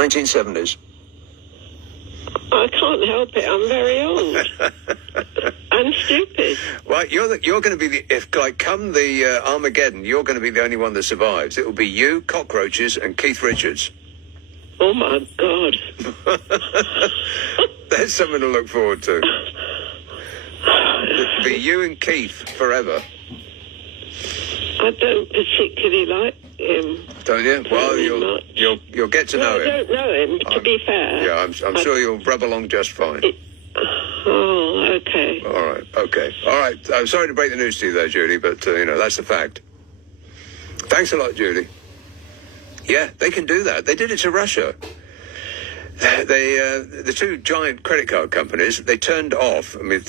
1970s. I can't help it. I'm very old. I'm stupid. Well, you're going to be come the Armageddon, you're going to be the only one that survives. It will be you, cockroaches, and Keith Richards. Oh my God. There's something to look forward to. It'll be you and Keith forever. I don't particularly like him. Don't you? Well, you'll get to know him. I don't know him, to be fair. Yeah, I'm sure you'll rub along just fine. Oh, okay. All right, okay. All right, I'm sorry to break the news to you there, Judy, but, that's the fact. Thanks a lot, Judy. Yeah, they can do that. They did it to Russia. The two giant credit card companies, they turned off, I mean,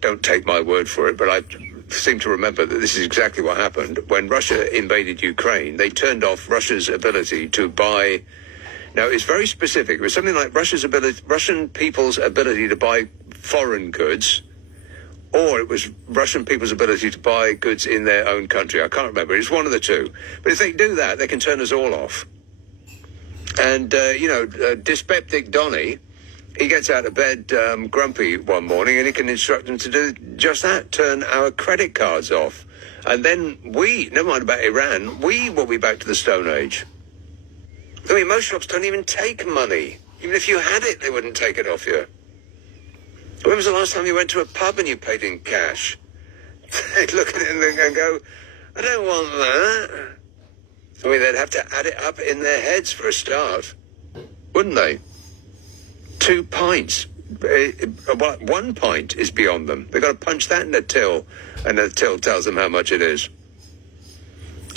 don't take my word for it, but I seem to remember that this is exactly what happened. When Russia invaded Ukraine, they turned off Russia's ability to buy. Now, it's very specific. It was something like Russian people's ability to buy foreign goods, or it was Russian people's ability to buy goods in their own country. I can't remember. It's one of the two. But if they do that, they can turn us all off. And, dyspeptic Donny, he gets out of bed grumpy one morning and he can instruct them to do just that, turn our credit cards off. And then never mind about Iran, we will be back to the Stone Age. I mean, most shops don't even take money. Even if you had it, they wouldn't take it off you. When was the last time you went to a pub and you paid in cash? They'd look at it and go, I don't want that. I mean, they'd have to add it up in their heads for a start, wouldn't they? 2 pints. 1 pint is beyond them. They've got to punch that in the till, and the till tells them how much it is.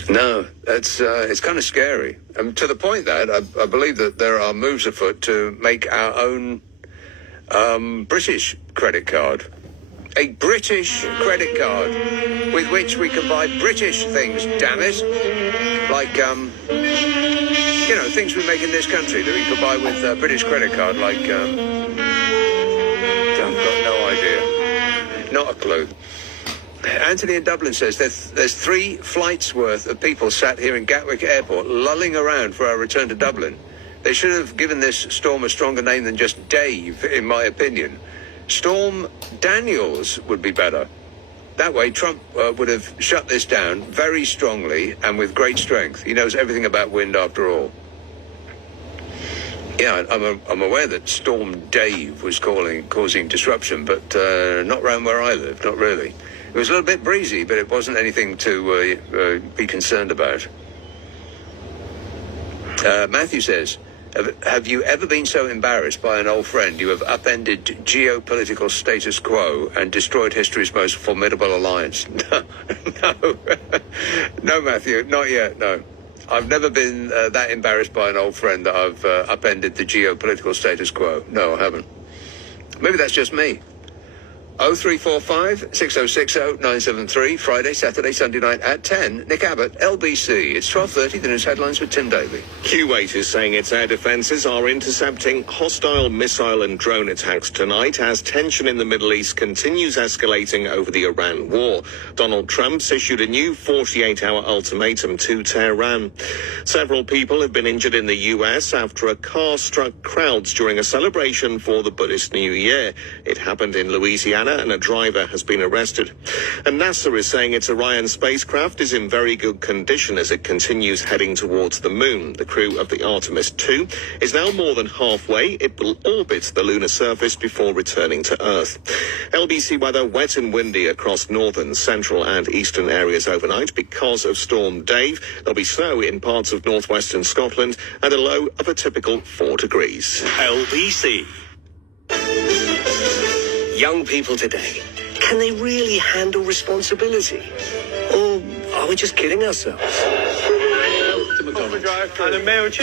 No, it's kind of scary. To the point that I believe that there are moves afoot to make our own British credit card. A British credit card with which we can buy British things, damn it. Like, things we make in this country that we could buy with a British credit card, like, I've got no idea. Not a clue. Anthony in Dublin says there's 3 flights worth of people sat here in Gatwick Airport lulling around for our return to Dublin. They should have given this storm a stronger name than just Dave, in my opinion. Storm Daniels would be better. That way, Trump would have shut this down very strongly and with great strength. He knows everything about wind after all. Yeah, I'm aware that Storm Dave was causing disruption, but not round where I live, not really. It was a little bit breezy, but it wasn't anything to be concerned about. Matthew says, have you ever been so embarrassed by an old friend you have upended geopolitical status quo and destroyed history's most formidable alliance? No, no, Matthew, not yet, no. I've never been that embarrassed by an old friend that I've upended the geopolitical status quo. No, I haven't. Maybe that's just me. 0345 6060 973, Friday, Saturday, Sunday night at 10. Nick Abbott, LBC. It's 12:30, the news headlines with Tim Davey. Kuwait is saying its air defences are intercepting hostile missile and drone attacks tonight as tension in the Middle East continues escalating over the Iran war. Donald Trump's issued a new 48-hour ultimatum to Tehran. Several people have been injured in the US after a car struck crowds during a celebration for the Buddhist New Year. It happened in Louisiana, and a driver has been arrested. And NASA is saying its Orion spacecraft is in very good condition as it continues heading towards the moon. The crew of the Artemis 2 is now more than halfway. It will orbit the lunar surface before returning to Earth. LBC weather, wet and windy across northern, central and eastern areas overnight because of Storm Dave. There'll be snow in parts of northwestern Scotland and a low of a typical 4 degrees. LBC. Young people today, can they really handle responsibility? Or are we just kidding ourselves?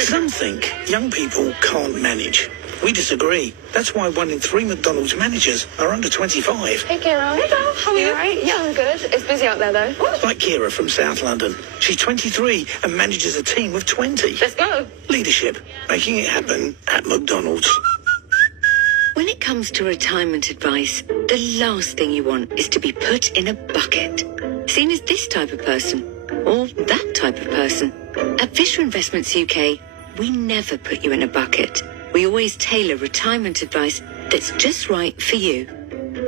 Some think young people can't manage. We disagree. That's why 1 in 3 McDonald's managers are under 25. Hey, Kira. Hey, Belle. How are you? Right? Yeah, I'm good. It's busy out there, though. What? Like Kira from South London. She's 23 and manages a team of 20. Let's go. Leadership, making it happen at McDonald's. When it comes to retirement advice, the last thing you want is to be put in a bucket. Seen as this type of person, or that type of person. At Fisher Investments UK, we never put you in a bucket. We always tailor retirement advice that's just right for you.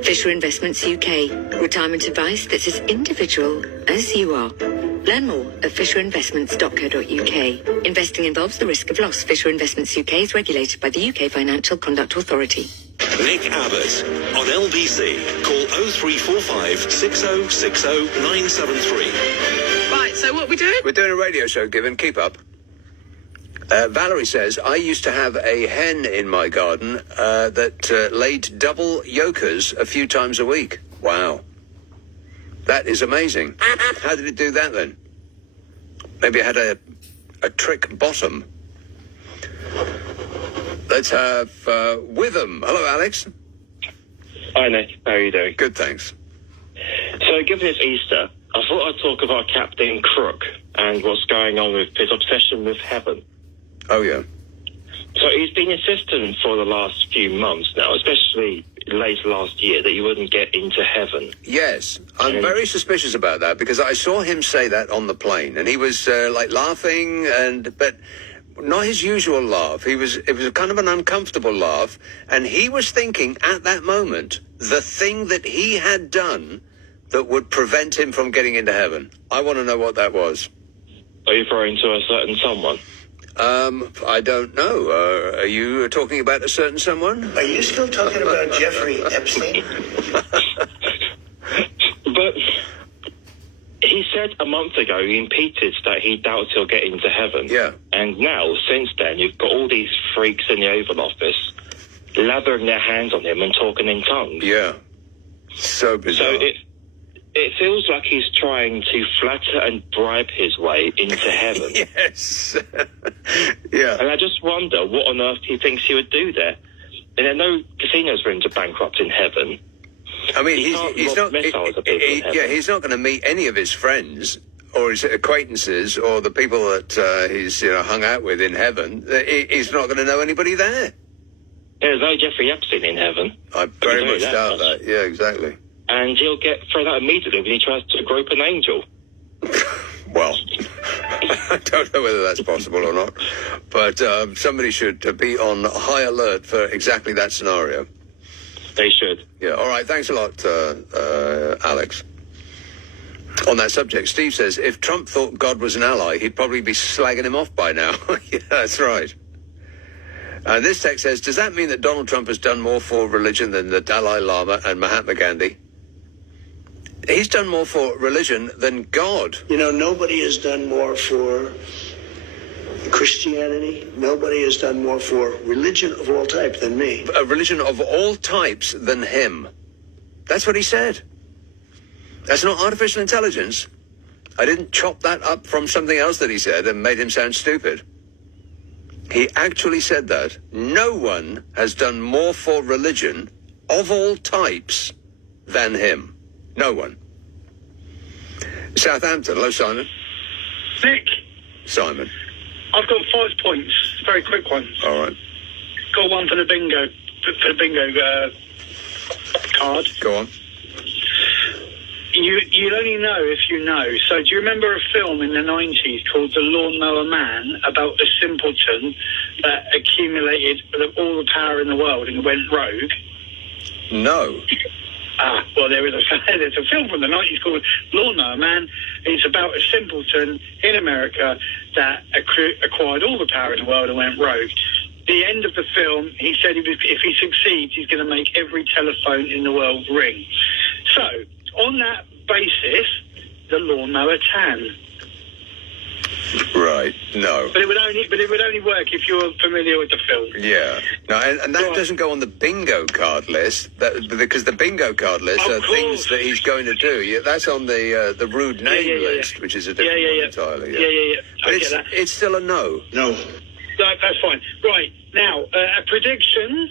Fisher Investments UK. Retirement advice that's as individual as you are. Learn more at fisherinvestments.co.uk. Investing involves the risk of loss. Fisher Investments UK is regulated by the UK Financial Conduct Authority. Nick Abbott on LBC. Call 0345 6060 973. Right, so what we doing? We're doing a radio show, Given. Keep up. Valerie says, I used to have a hen in my garden that laid double yolkers a few times a week. Wow. That is amazing. How did it do that then? Maybe it had a trick bottom. Let's have Witham. Hello, Alex. Hi, Nick. How are you doing? Good, thanks. So, given it's Easter, I thought I'd talk about Captain Crook and what's going on with his obsession with heaven. Oh, yeah. So he's been insistent for the last few months now, especially late last year, that you wouldn't get into heaven. Yes, I'm very suspicious about that because I saw him say that on the plane, and he was like laughing, but not his usual laugh. It was kind of an uncomfortable laugh, and he was thinking at that moment the thing that he had done that would prevent him from getting into heaven. I want to know what that was. Are you referring to a certain someone? I don't know. Are you talking about a certain someone? Are you still talking about Jeffrey Epstein? But he said a month ago, he impeted that he doubts he'll get into heaven. Yeah. And now, since then, you've got all these freaks in the Oval Office lathering their hands on him and talking in tongues. Yeah. So bizarre. So it feels like he's trying to flatter and bribe his way into heaven. Yes. Yeah. And I just wonder what on earth he thinks he would do there. And there are no casinos for him to bankrupt in heaven. I mean, He he's can't not. rob missiles at people in heaven. Yeah, he's not going to meet any of his friends or his acquaintances or the people that he's hung out with in heaven. He's not going to know anybody there. There's no Jeffrey Epstein in heaven. I very much doubt that. Yeah, exactly. And he'll get thrown out immediately when he tries to grope an angel. Well, I don't know whether that's possible or not, but somebody should be on high alert for exactly that scenario. They should. Yeah, all right, thanks a lot, Alex. On that subject, Steve says, if Trump thought God was an ally, he'd probably be slagging him off by now. Yeah, that's right. This text says, does that mean that Donald Trump has done more for religion than the Dalai Lama and Mahatma Gandhi? He's done more for religion than God. You know, nobody has done more for Christianity. Nobody has done more for religion of all type than me. A religion of all types than him. That's what he said. That's not artificial intelligence. I didn't chop that up from something else that he said and made him sound stupid. He actually said that. No one has done more for religion of all types than him. No one. Southampton. Hello, Simon. Nick, Simon. I've got 5 points, very quick ones. All right. Got one for the bingo, card. Go on. You'll only know if you know. So do you remember a film in the 90s called The Lawnmower Man about a simpleton that accumulated all the power in the world and went rogue? No. Well, there's a film from the 90s called Lawnmower Man. It's about a simpleton in America that acquired all the power in the world and went rogue. The end of the film, he said if he succeeds, he's going to make every telephone in the world ring. So, on that basis, the lawnmower tan. Right. No. But it would only work if you're familiar with the film. Yeah. No, and that doesn't go on the bingo card list, because the bingo card list are things that he's going to do. Yeah, that's on the rude name list, which is a different one entirely. Yeah. But I get that. it's still a no. No. No, that's fine. Right, now, a prediction.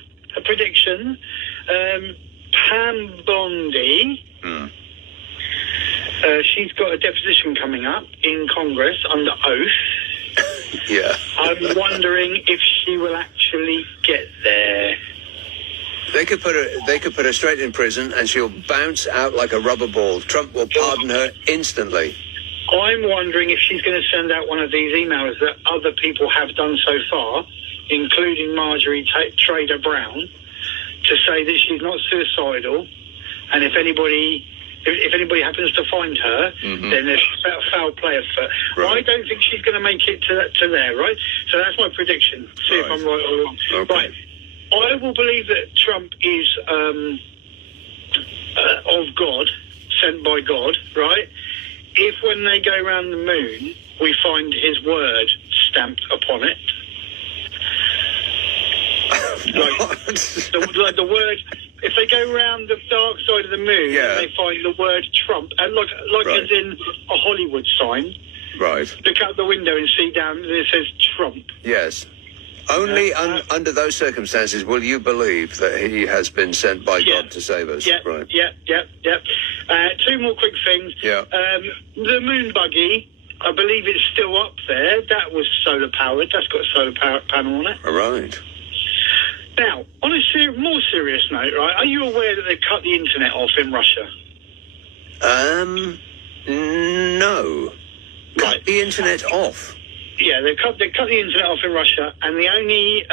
Pam Bondi, she's got a deposition coming up in Congress under oath. Yeah. I'm wondering if she will actually get there. They could put her straight in prison, and she'll bounce out like a rubber ball. Trump will pardon her instantly. I'm wondering if she's going to send out one of these emails that other people have done so far, including Marjorie Trader Brown, to say that she's not suicidal, and if anybody happens to find her, then there's foul play afoot. Right. I don't think she's going to make it to there, right? So that's my prediction. See if I'm right or wrong. Okay. Right. I will believe that Trump is of God, sent by God, right? If when they go around the moon, we find his word stamped upon it. like the word, if they go around the dark side of the moon and they find the word Trump, and like as in a Hollywood sign, Right. look out the window and see down there it says Trump. Yes. Only under those circumstances will you believe that he has been sent by God to save us. Yeah, right. yeah. Two more quick things. Yeah. The moon buggy, I believe it's still up there. That was solar powered. That's got a solar power panel on it. All right. Now, on a more serious note, right? Are you aware that they've cut the internet off in Russia? No. Cut the internet off. Yeah, they cut the internet off in Russia, and the only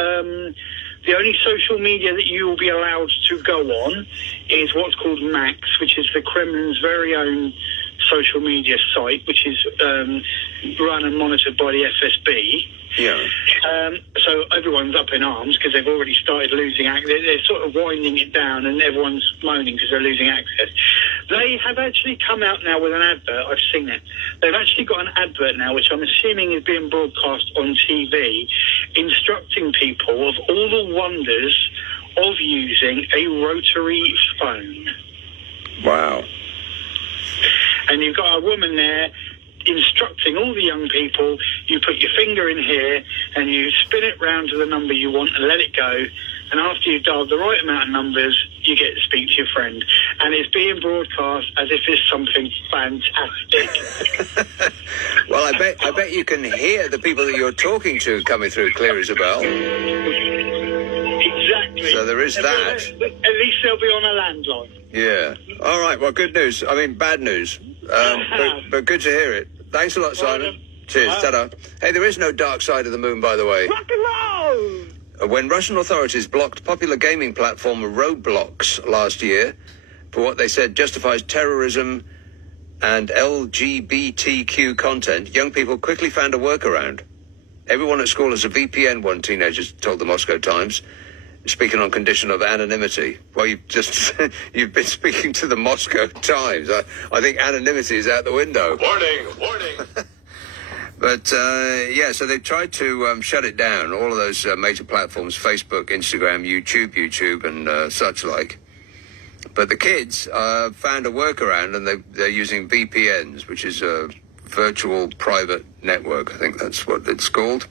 social media that you will be allowed to go on is what's called Max, which is the Kremlin's very own social media site, which is run and monitored by the FSB. Yeah. So everyone's up in arms because they've already started losing access. They're sort of winding it down, and everyone's moaning because they're losing access. They have actually come out now with an advert. I've seen it. They've actually got an advert now, which I'm assuming is being broadcast on TV, instructing people of all the wonders of using a rotary phone. Wow. And you've got a woman there instructing all the young people, you put your finger in here and you spin it round to the number you want and let it go, and after you've dialed the right amount of numbers, you get to speak to your friend. And it's being broadcast as if it's something fantastic. Well, I bet you can hear the people that you're talking to coming through clear as a bell. Exactly. So there is that. At least they'll be on a landline. Yeah. All right. Well, good news. I mean, bad news. But good to hear it. Thanks a lot, Simon. Cheers. Ta-da. Hey, there is no dark side of the moon, by the way. Rock and roll! When Russian authorities blocked popular gaming platform Roblox last year for what they said justifies terrorism and LGBTQ content, young people quickly found a workaround. Everyone at school has a VPN, one teenager told the Moscow Times, speaking on condition of anonymity. Well, you've been speaking to the Moscow Times. I think anonymity is out the window. Warning! But, so they've tried to shut it down, all of those major platforms, Facebook, Instagram, YouTube, and such like. But the kids found a workaround, and they're using VPNs, which is a virtual private network. I think that's what it's called.